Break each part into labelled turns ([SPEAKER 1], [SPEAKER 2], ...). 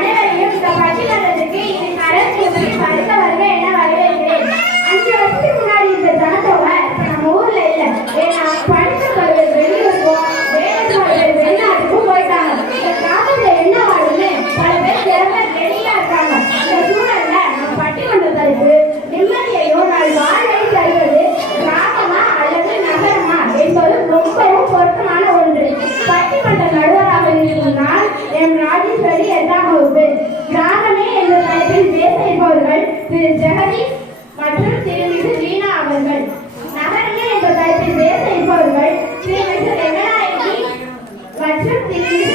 [SPEAKER 1] அனைவரையும் இந்த
[SPEAKER 2] பட்டியலிருந்து తెలియదు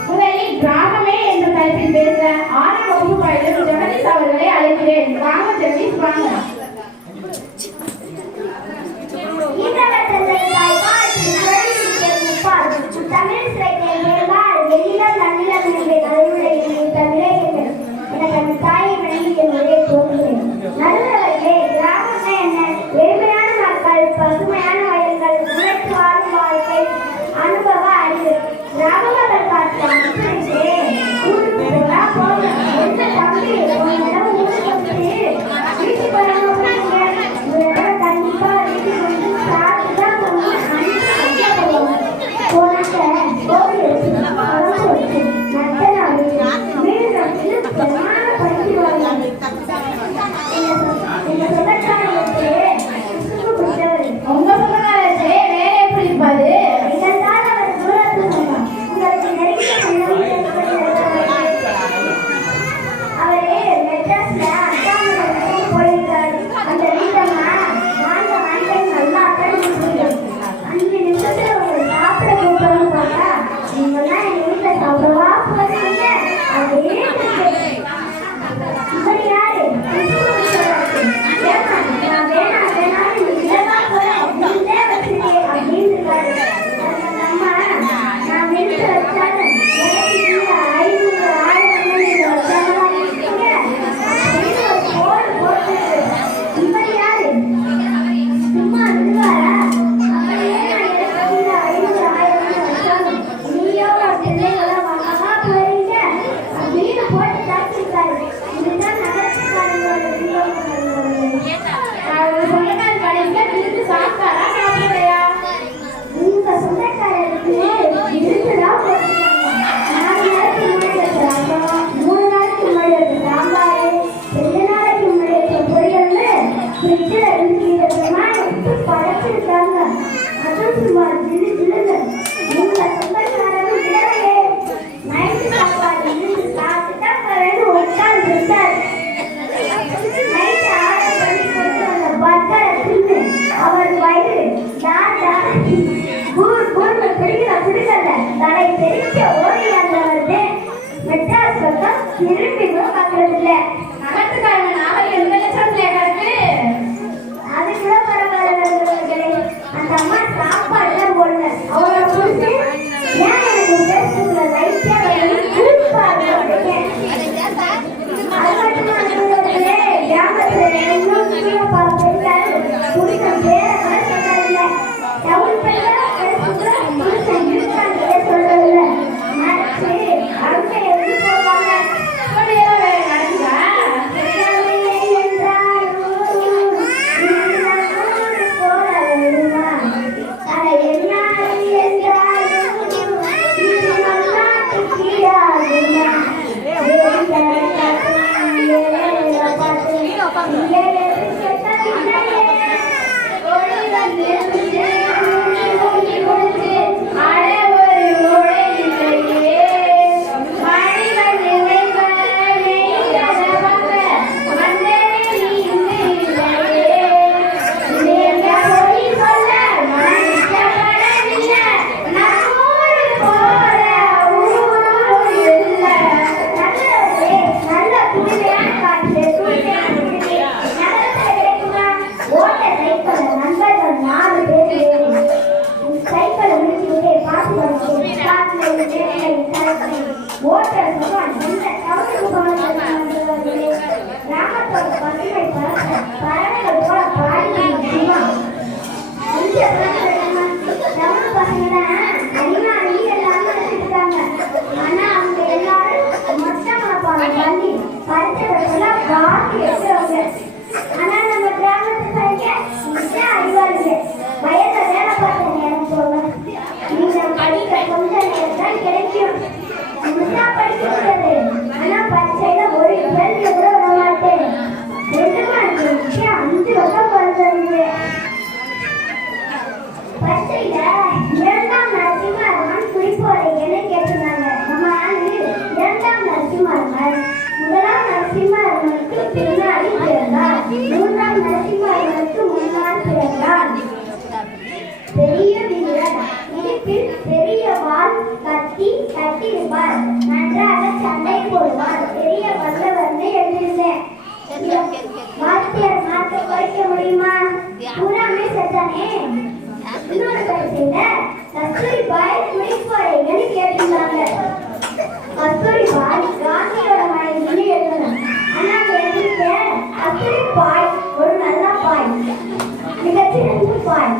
[SPEAKER 2] నువ్వు వెళ్ళి గ్రామమే ఎందుకు కలిపింది 万金 Vai ser. தானே
[SPEAKER 3] இன்னொரு கருத்துல கஸ்தூரி பாய் துணி போறீங்கன்னு கேட்டிருந்தாங்க. கஸ்தூரி பாய் காந்தியோட மனைவி எழுதணும். ஆனா எழுதிட்டு கஸ்தூரி பாய் ஒரு நல்ல பாய் மிகச்சிறந்த பாய்.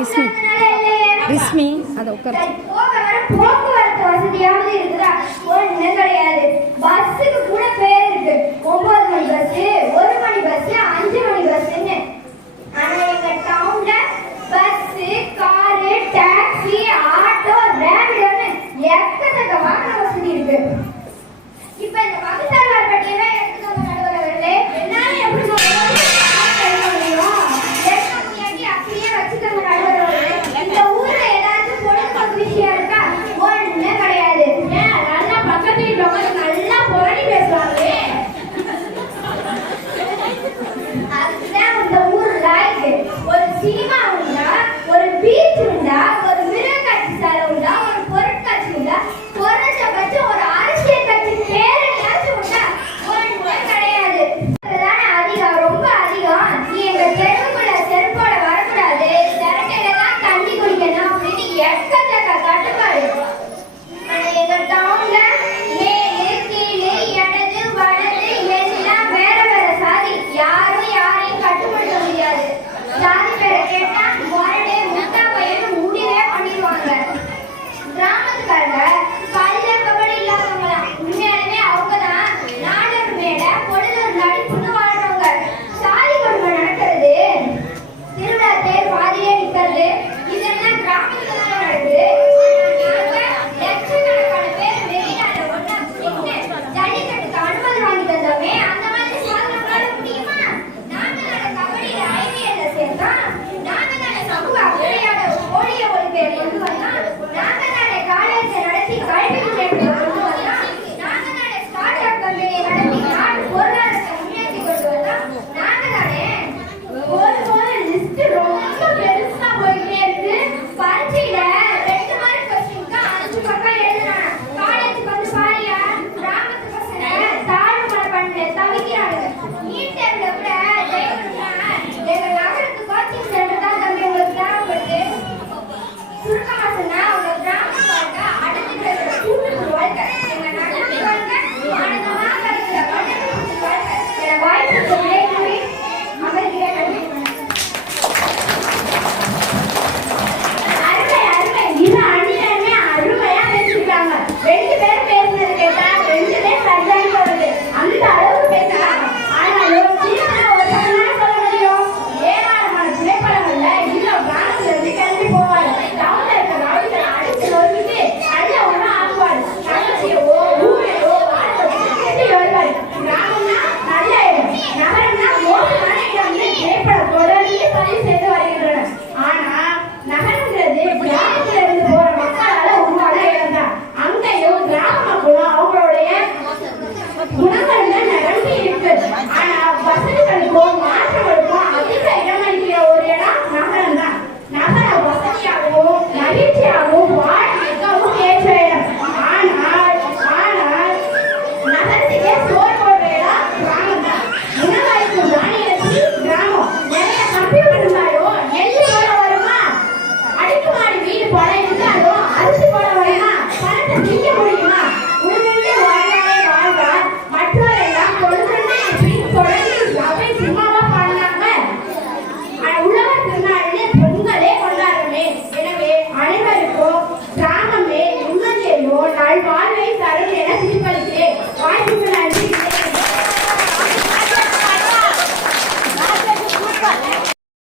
[SPEAKER 3] ரிஸ்மி. ரிஸ்மி அதை உட்கார